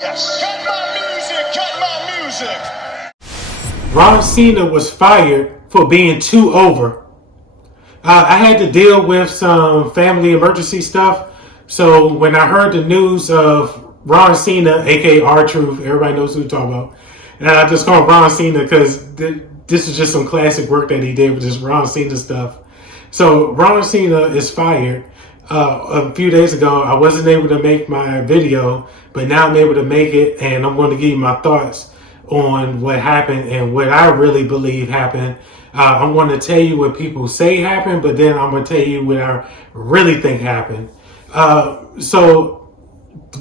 Yes. Cut my music, cut my music. Ron Cena was fired for being too over. I had to deal with some family emergency stuff. So when I heard the news of Ron Cena, aka R-Truth, everybody knows who I'm talking about. And I just call him Ron Cena because this is just some classic work that he did with this Ron Cena stuff. So Ron Cena is fired. A few days ago, I wasn't able to make my video, but now I'm able to make it, and I'm going to give you my thoughts on what happened and what I really believe happened. I'm going to tell you what people say happened, but then I'm going to tell you what I really think happened. So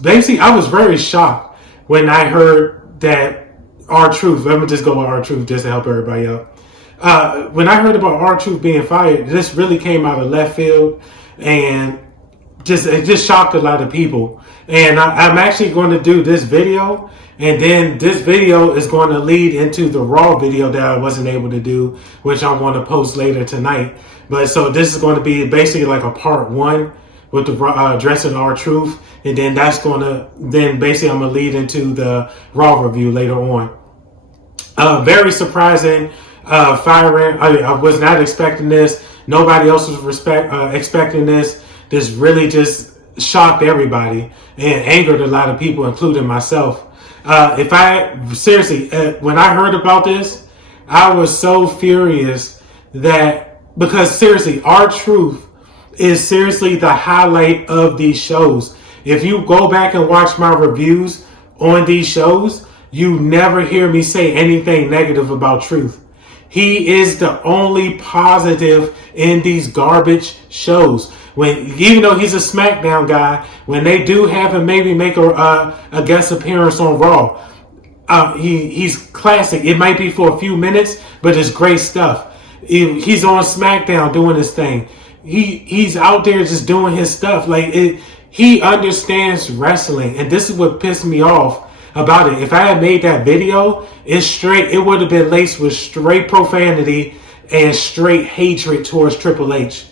basically, I was very shocked when I heard that R-Truth, let me just go with R-Truth just to help everybody out. When I heard about R-Truth being fired, this really came out of left field, and it just shocked a lot of people. And I'm actually going to do this video, and then this video is going to lead into the Raw video that I wasn't able to do, which I want to post later tonight. But so this is going to be basically like a part one with the addressing R-Truth, and then basically I'm going to lead into the Raw review later on. Very surprising firing. I was not expecting this. Nobody else was expecting this. This really just shocked everybody and angered a lot of people, including myself. When I heard about this, I was so furious because seriously, R-Truth is seriously the highlight of these shows. If you go back and watch my reviews on these shows, you never hear me say anything negative about Truth. He is the only positive in these garbage shows. Even though he's a SmackDown guy, when they do have him maybe make a guest appearance on Raw, he's classic. It might be for a few minutes, but it's great stuff. He's on SmackDown doing his thing. He's out there just doing his stuff. He understands wrestling, and this is what pissed me off about it. If I had made that video, it would have been laced with straight profanity and straight hatred towards Triple H.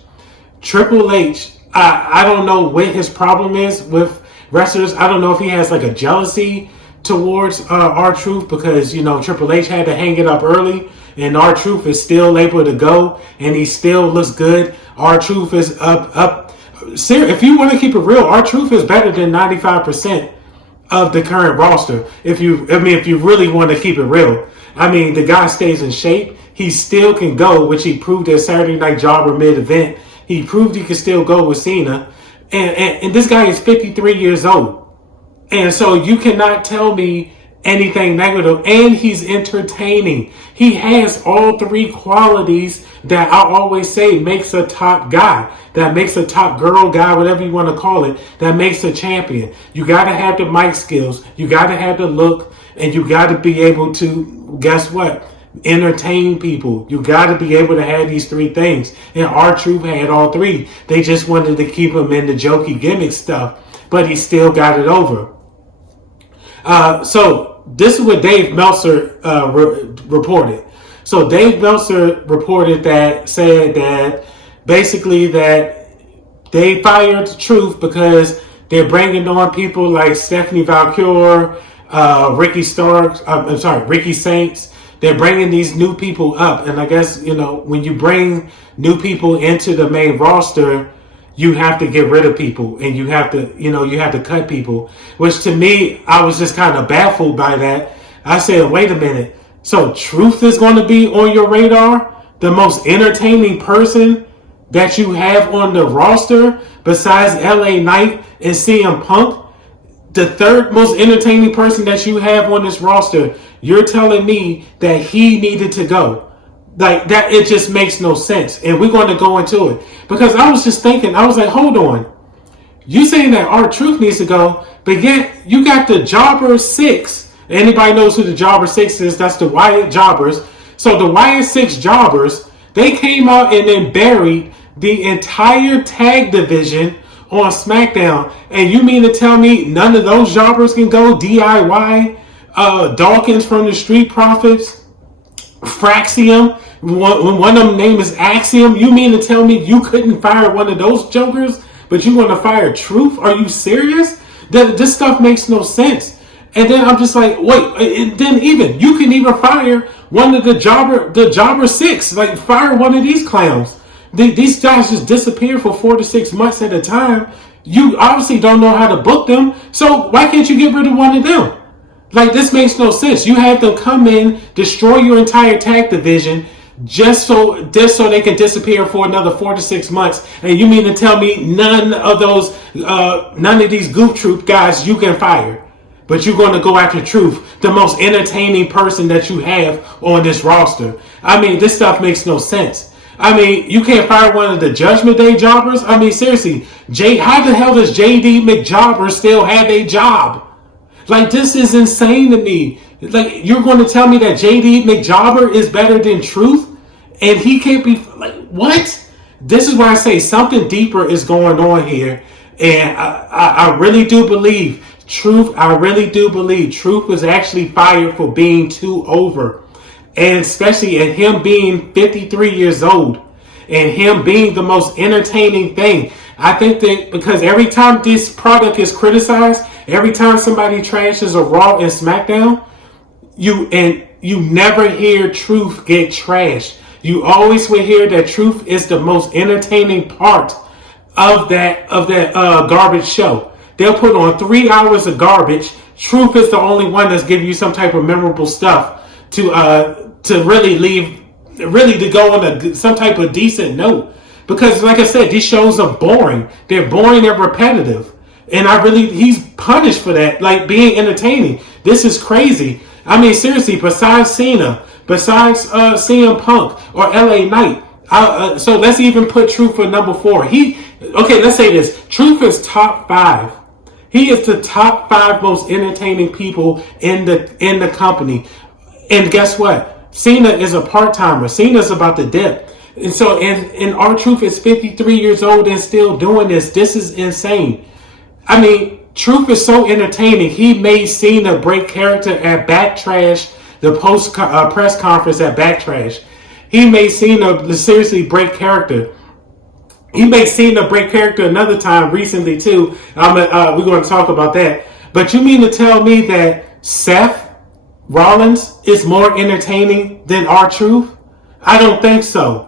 Triple H, I don't know what his problem is with wrestlers. I don't know if he has like a jealousy towards R-Truth because, Triple H had to hang it up early and R-Truth is still able to go and he still looks good. R-Truth is up. If you want to keep it real, R-Truth is better than 95% of the current roster. If you really want to keep it real, the guy stays in shape. He still can go, which he proved at Saturday Night Jobber mid-event. He proved he could still go with Cena. And this guy is 53 years old. And so you cannot tell me anything negative. And he's entertaining. He has all three qualities that I always say makes a top guy. That makes a top girl guy, whatever you want to call it. That makes a champion. You got to have the mic skills. You got to have the look. And you got to be able to, guess what? Entertain people. You got to be able to have these three things. And R-Truth had all three. They just wanted to keep him in the jokey gimmick stuff. But he still got it over. So this is what Dave Meltzer reported. So Dave Meltzer said that basically that they fired Truth because they're bringing on people like Stephanie Valkyrie, Ricky Saints. They're bringing these new people up. And I guess, when you bring new people into the main roster, you have to get rid of people and you have to cut people, which to me, I was just kind of baffled by that. I said, wait a minute. So Truth is going to be on your radar? The most entertaining person that you have on the roster besides LA Knight and CM Punk? The third most entertaining person that you have on this roster, you're telling me that he needed to go. Like that, it just makes no sense. And we're going to go into it. Because I was just thinking, I was like, hold on. You saying that R-Truth needs to go, but yet you got the Jobber 6. Anybody knows who the Jobber 6 is? That's the Wyatt Jobbers. So the Wyatt 6 Jobbers, they came out and then buried the entire tag division on SmackDown. And you mean to tell me none of those jobbers can go? DIY, Dawkins from the Street Profits, Fraxium, one of them name is Axiom. You mean to tell me you couldn't fire one of those jokers, but you want to fire Truth? Are you serious? This stuff makes no sense. And then I'm just like, wait. And then even you can even fire one of the jobber six. Like fire one of these clowns. These guys just disappear for 4 to 6 months at a time. You obviously don't know how to book them. So why can't you get rid of one of them? Like this makes no sense. You have them come in, destroy your entire tag division, just so they can disappear for another 4 to 6 months. And you mean to tell me none of these Goof Troop guys you can fire, but you're going to go after Truth, the most entertaining person that you have on this roster? I mean, this stuff makes no sense. I mean, you can't fire one of the Judgment Day jobbers. I mean, seriously, how the hell does JD McJobber still have a job? Like, this is insane to me. Like, you're going to tell me that JD McJobber is better than Truth? And he can't be, like, what? This is why I say something deeper is going on here. And I really do believe Truth was actually fired for being too over. And especially in him being 53 years old. And him being the most entertaining thing. I think that because every time this product is criticized, every time somebody trashes a Raw and SmackDown, you never hear Truth get trashed. You always will hear that Truth is the most entertaining part of that garbage show. They'll put on 3 hours of garbage. Truth is the only one that's giving you some type of memorable stuff to really to go on some type of decent note. Because, like I said, these shows are boring. They're boring and repetitive. And he's punished for that, like being entertaining. This is crazy. I mean, seriously, besides Cena, besides CM Punk or LA Knight, so let's even put Truth for number 4. Let's say this. Truth is top 5. He is the top 5 most entertaining people in the company. And guess what? Cena is a part-timer. Cena's about to dip. And so, and R-Truth is 53 years old and still doing this. This is insane. I mean, Truth is so entertaining. He made Cena break character at Backtrash, the press conference at Backtrash. He made Cena seriously break character. He made Cena break character another time recently too. We're going to talk about that. But you mean to tell me that Seth Rollins is more entertaining than R-Truth? I don't think so.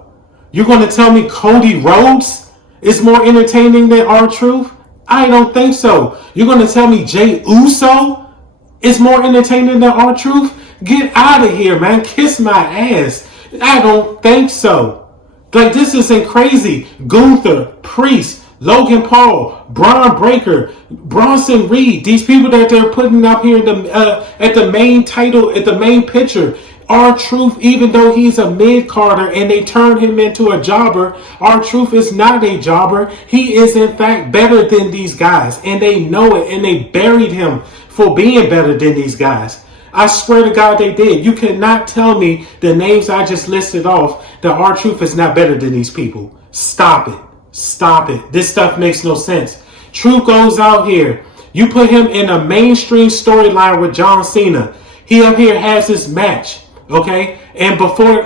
You're going to tell me Cody Rhodes is more entertaining than R-Truth? I don't think so. You're going to tell me Jey Uso is more entertaining than R-Truth? Get out of here, man. Kiss my ass. I don't think so. Like, this isn't crazy. Gunther, Priest, Logan Paul, Braun Breaker, Bronson Reed, these people that they're putting up here at the main title, at the main picture. R-Truth, even though he's a mid-carder and they turn him into a jobber, R-Truth is not a jobber. He is, in fact, better than these guys. And they know it, and they buried him for being better than these guys. I swear to God they did. You cannot tell me the names I just listed off that R-Truth is not better than these people. Stop it. Stop it. This stuff makes no sense. Truth goes out here. You put him in a mainstream storyline with John Cena. He up here has this match. Okay, and before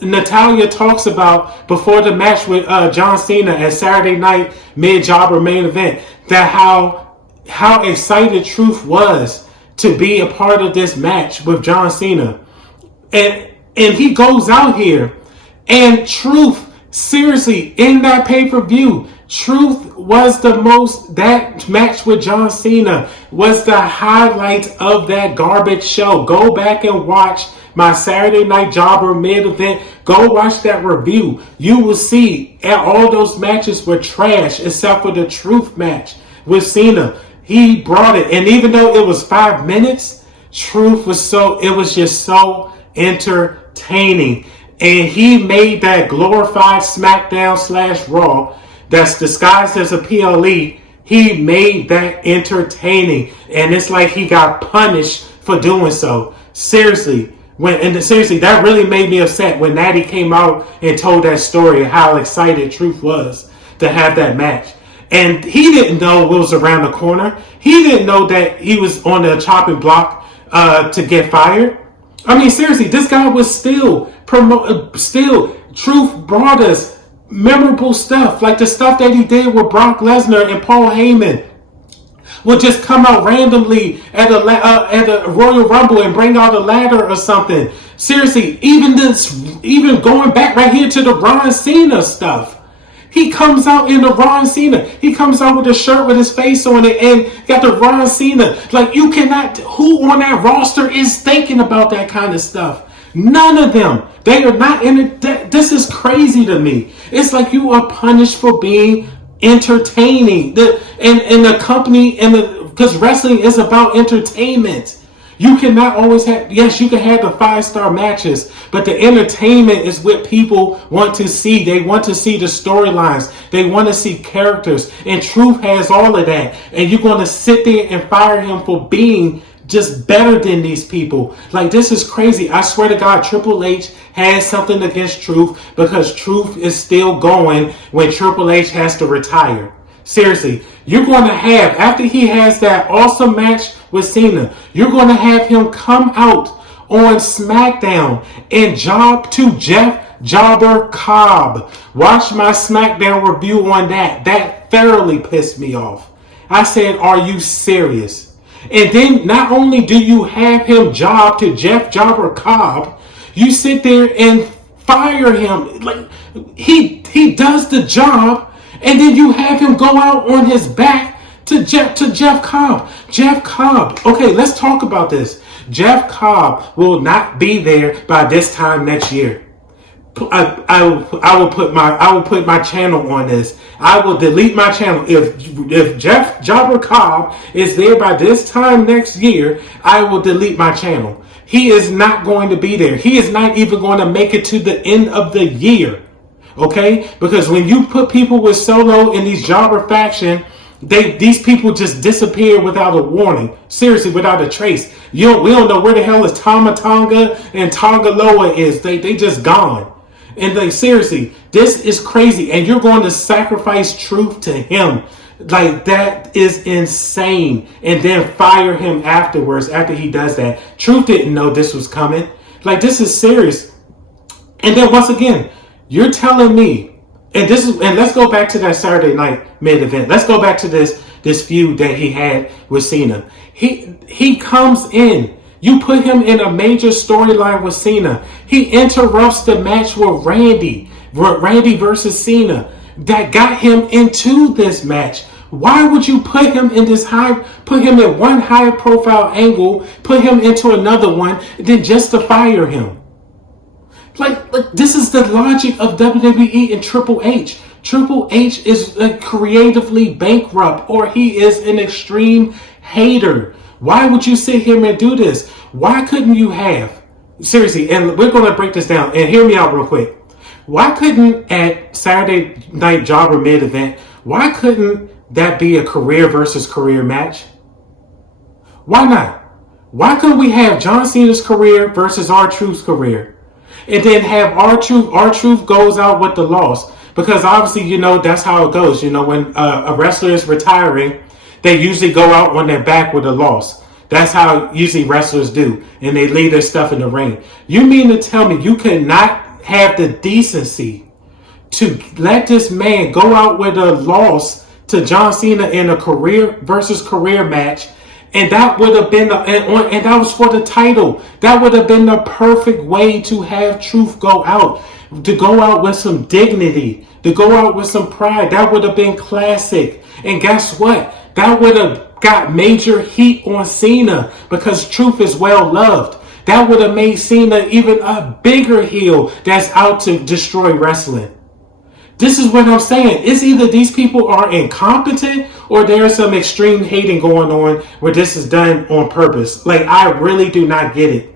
Natalia talks about before the match with John Cena at Saturday Night Mid-Jobber Main Event, that how excited Truth was to be a part of this match with John Cena, and he goes out here, and Truth, seriously, in that pay-per-view, Truth was that match with John Cena was the highlight of that garbage show. Go back and watch my Saturday Night Jobber mid-event. Go watch that review. You will see all those matches were trash except for the Truth match with Cena. He brought it. And even though it was 5 minutes, Truth was just so entertaining. And he made that glorified SmackDown/Raw that's disguised as a PLE. He made that entertaining. And it's like he got punished for doing so. Seriously. That really made me upset when Natty came out and told that story of how excited Truth was to have that match. And he didn't know what was around the corner. He didn't know that he was on the chopping block to get fired. I mean, seriously, this guy was still Truth brought us memorable stuff, like the stuff that he did with Brock Lesnar and Paul Heyman. will just come out randomly at a Royal Rumble and bring out a ladder or something. Seriously, even going back right here to the Ron Cena stuff. He comes out in the Ron Cena. He comes out with a shirt with his face on it and got the Ron Cena. Like, you cannot, who on that roster is thinking about that kind of stuff? None of them. They are not in it. This is crazy to me. It's like you are punished for being entertaining. And the company, because wrestling is about entertainment. You cannot always have, yes, you can have the 5-star matches, but the entertainment is what people want to see. They want to see the storylines. They want to see characters. And Truth has all of that. And you're going to sit there and fire him for being just better than these people. Like, this is crazy. I swear to God, Triple H has something against Truth because Truth is still going when Triple H has to retire. Seriously, you're going to have, after he has that awesome match with Cena, you're going to have him come out on SmackDown and job to Jeff Jobber Cobb. Watch my SmackDown review on that. That thoroughly pissed me off. I said, are you serious? And then not only do you have him job to Jeff Jobber Cobb, you sit there and fire him. Like, he does the job. And then you have him go out on his back to Jeff Cobb. Jeff Cobb. Okay, let's talk about this. Jeff Cobb will not be there by this time next year. I will put my channel on this. I will delete my channel if Jeff Jobber Cobb is there by this time next year. I will delete my channel. He is not going to be there. He is not even going to make it to the end of the year. Okay, because when you put people with Solo in these jobber faction, these people just disappear without a warning. Seriously, without a trace. We don't know where the hell is Tama Tonga and Tonga Loa is. They just gone. And seriously, this is crazy. And you're going to sacrifice Truth to him. Like, that is insane. And then fire him afterwards after he does that. Truth didn't know this was coming. Like, this is serious. And then once again, you're telling me, and let's go back to that Saturday night mid event. Let's go back to this feud that he had with Cena. He comes in. You put him in a major storyline with Cena. He interrupts the match with Randy versus Cena that got him into this match. Why would you put him in one high profile angle, put him into another one, then just to fire him? Like, this is the logic of WWE and Triple H. Triple H is creatively bankrupt, or he is an extreme hater. Why would you sit here and do this? Why couldn't you have, seriously, and we're going to break this down, and hear me out real quick. Why couldn't, at Saturday Night Jobber mid-event, why couldn't that be a career versus career match? Why not? Why couldn't we have John Cena's career versus R-Truth's career? And then have R-Truth goes out with the loss. Because obviously, that's how it goes. When a wrestler is retiring, they usually go out on their back with a loss. That's how usually wrestlers do. And they leave their stuff in the ring. You mean to tell me you cannot have the decency to let this man go out with a loss to John Cena in a career versus career match? And that would have been, and that was for the title. That would have been the perfect way to have Truth go out. To go out with some dignity. To go out with some pride. That would have been classic. And guess what? That would have got major heat on Cena. Because Truth is well loved. That would have made Cena even a bigger heel that's out to destroy wrestling. This is what I'm saying. It's either these people are incompetent or there's some extreme hating going on where this is done on purpose. Like, I really do not get it.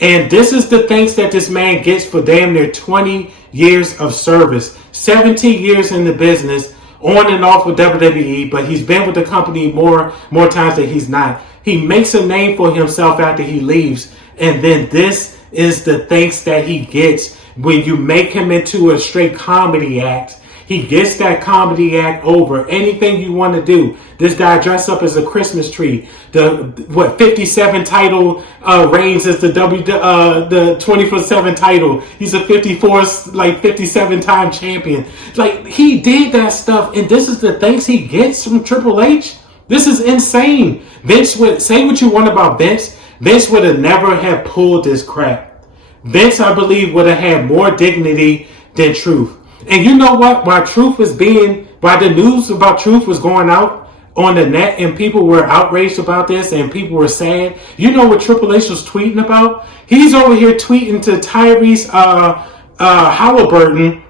And this is the thanks that this man gets for damn near 20 years of service. 17 years in the business, on and off with WWE, but he's been with the company more times than he's not. He makes a name for himself after he leaves. And then this is the thanks that he gets. When you make him into a straight comedy act, he gets that comedy act over. Anything you want to do. This guy dressed up as a Christmas tree. The 57 title reigns as the 24/7 title. He's a 57 time champion. Like, he did that stuff, and this is the thanks he gets from Triple H. This is insane. Vince would say what you want about Vince. Vince would have never have pulled this crap. Vince, I believe, would have had more dignity than Truth. And you know what? While the news about Truth was going out on the net and people were outraged about this and people were sad, you know what Triple H was tweeting about? He's over here tweeting to Tyrese Halliburton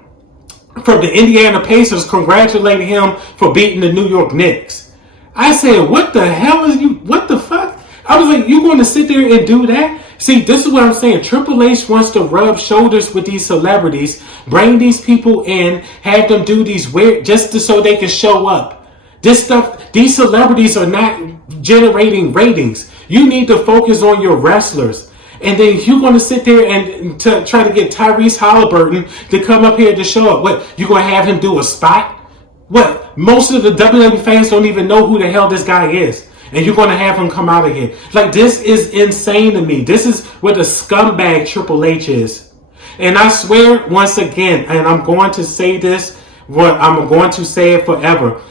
from the Indiana Pacers, congratulating him for beating the New York Knicks. I said, what the hell is you, what the fuck? I was like, you going to sit there and do that? See, this is what I'm saying. Triple H wants to rub shoulders with these celebrities, bring these people in, have them do these weird, so they can show up. This stuff, these celebrities are not generating ratings. You need to focus on your wrestlers. And then you're going to sit there and try to get Tyrese Halliburton to come up here to show up. What, you going to have him do a spot? What, most of the WWE fans don't even know who the hell this guy is. And you're going to have him come out of here. Like, this is insane to me. This is what a scumbag Triple H is. And I swear, once again, and I'm going to say this, I'm going to say it forever.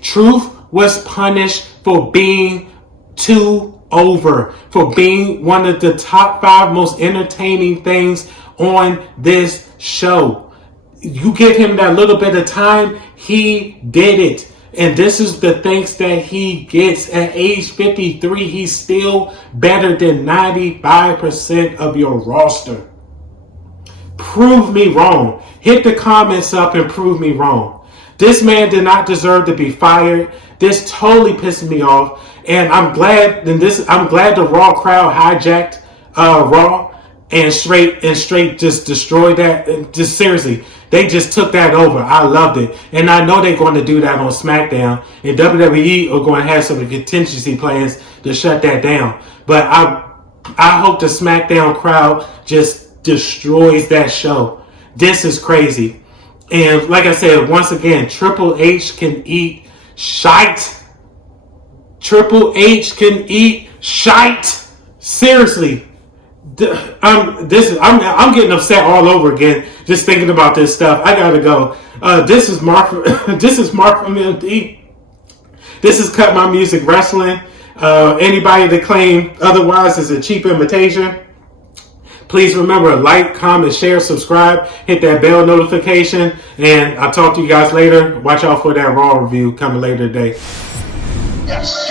Truth was punished for being too over, for being one of the top 5 most entertaining things on this show. You give him that little bit of time, he did it. And this is the thanks that he gets. At age 53, he's still better than 95% of your roster. Prove me wrong. Hit the comments up and prove me wrong. This man did not deserve to be fired. This totally pissed me off. And I'm glad the Raw crowd hijacked Raw and straight just destroyed that. Just seriously, they just took that over. I loved it. And I know they're going to do that on SmackDown. And WWE are going to have some contingency plans to shut that down. But I hope the SmackDown crowd just destroys that show. This is crazy. And like I said, once again, Triple H can eat shite. Triple H can eat shite. Seriously. I'm getting upset all over again just thinking about this stuff. I gotta go. This is Mark. This is Mark from MD. This is Cut My Music Wrestling. Anybody that claim otherwise is a cheap imitation. Please remember, like, comment, share, subscribe, hit that bell notification, and I'll talk to you guys later. Watch out for that Raw review coming later today. Yes.